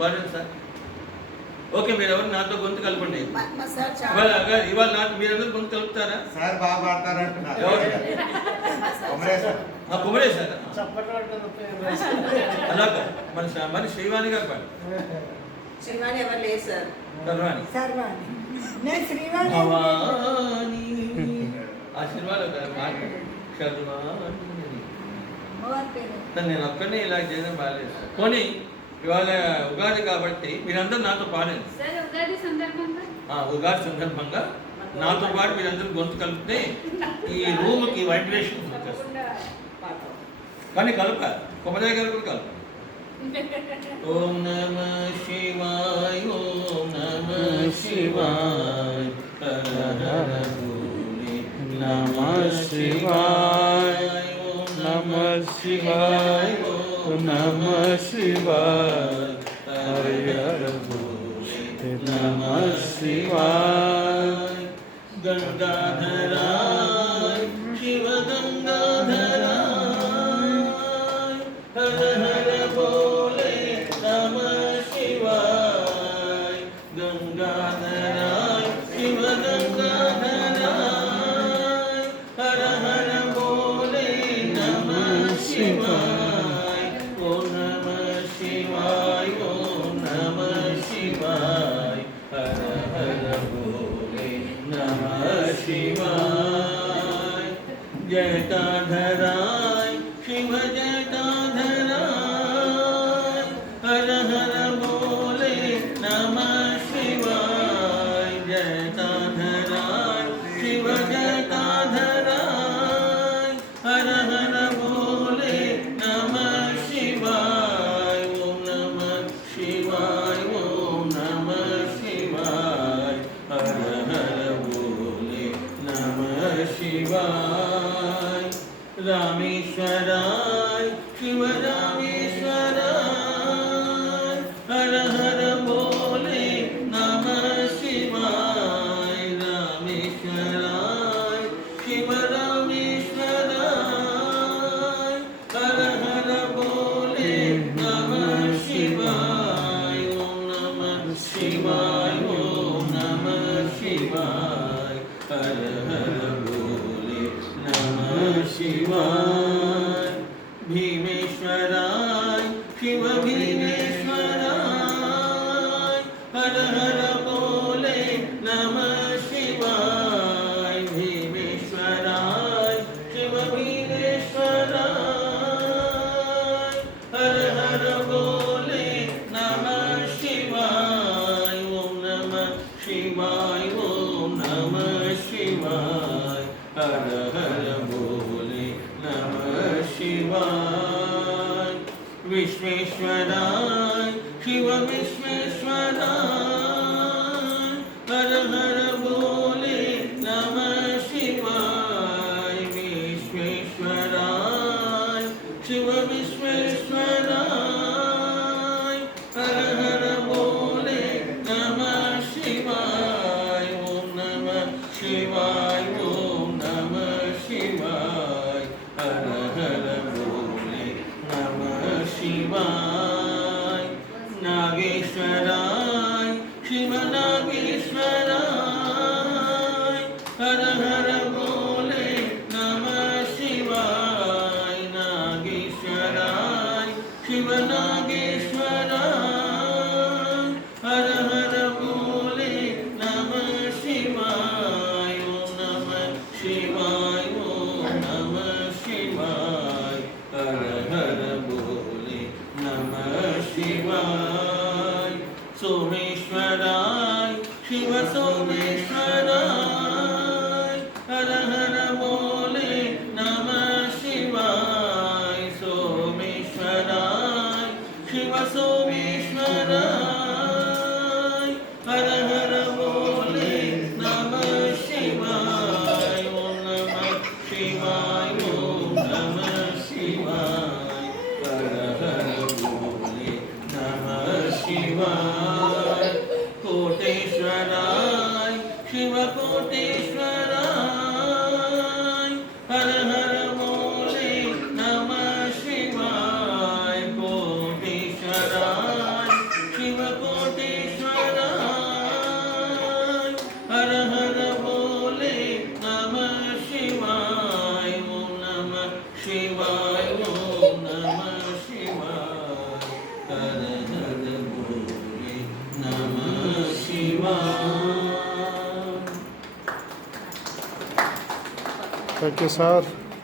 పాడండి sir. Okay, మీరు ఎవరు నాతో గొంతు కలపండి. ఇవాళ నాతో మీరందరూ గొంతు కలుపుతారా? సార్ బాగా పాడతారంటున్నారు. కుమరే సార్ అలాగా మరి శ్రీవాణి గారు పాడు. శ్రీవాణి ఎవరు లేదు సార్. సర్వాణి ఆ సినిమాలో నేను ఒక్కనే ఇలా చేయడం బాగాలేదు సార్. పోనీ ఇవాళ ఉగాది కాబట్టి మీరందరూ నాతో పాడండి. ఉగాది సందర్భంగా నాతో పాటు మీరందరూ గొంతు కలిపితే ఈ రూమ్కి వైబ్రేషన్ వచ్చేస్తుంది. కానీ కలపాలి, కొమ్మరాయ గారు కూడా కలపాలి. ఓం నమ శివాయ, ఓం నమ శివాయ, హర హర భోలే నమ శివాయ, ఓం నమ శివాయ, ఓం నమ శివాయ, హర హర భోలే నమ శివాయ. గంగాధరాయ శివ గంగాధరాయ, హర హర భోలే నమ శివాయ. గంగాధరాయ శివ గంగాధరాయ, హర హర భోలే నమ శివాయ. ఓం నమ శివాయ, ఓం నమ శివాయ, హర హర భోలే నమ శివాయ. జటాధరాయ శివ జటాధరాయ, హర హర భోలే నమ శివాయ. జటాధరాయ శివ జటాధరాయ, హర హర భోలే నమ శివాయ. ఓం నమ శివాయ, ఓం నమ శివాయ, హర హర భోలే నమ శివాయ. రామేశ్వరాయ శివ రామేశ్వరాయ, హర హర భోలే నమ శివాయ. రామేశ్వరాయ శివ రామేశ్వరాయ, హర హర భోలే నమ శివాయ. ఓం నమ శివాయ, ఓం నమ శివాయ, హర హర భోలే నమ శివాయ. భీమేశ్వరాయ శివ భీమేశ్వరాయ, హర హర భోలే నమ శివాయ. భీమేశ్వరాయ శివ భీమేశ్వరాయ, హర హర భోలే నమ శివాయ. ఓం నమ శివాయ, ఓం నమ శివాయ, హర హర భోలే నమ శివాయ. విశ్వేశ్వరాయ శివ విశ్వేశ్వరాయ, హర హర భోలే నమ శివాయ. విశ్వేశ్వరాయ శివ విశ్వేశ్వరాయ, హర హర భోలే నమ శివాయ. ఓం నమ శివాయ, ఓం నమ శివాయ, హర హర భోలే నమ శివాయ. నాగేశ్వరాయ శివ నాగేశ్వరాయ, హర హర భోలే నమ శివాయ. నాగేశ్వరాయ శివ నాగేశ్వరాయ, హర హర భోలే నమ శివాయ. ఓం నమ శివాయ, ఓం నమ శివాయ, హర హర భోలే నమ శివాయ. సోమేశ్వరాయ శివ సోమేశ్వరాయ, హర హర భోలే నమ శివాయ. సోమేశ్వరాయ శివ సోమేశ్వరాయ, హర హర భోలే నమ శివాయ. ఓం నమ శివాయ, ఓం నమ శివాయ, హర హర భోలే నమ శివాయ. కోటేశ్వరాయ శివ కోటేశ్వరాయ, హర హర భోలే నమ శివాయ. కోటేశ్వరాయ శివ దేవా. Thank you sir.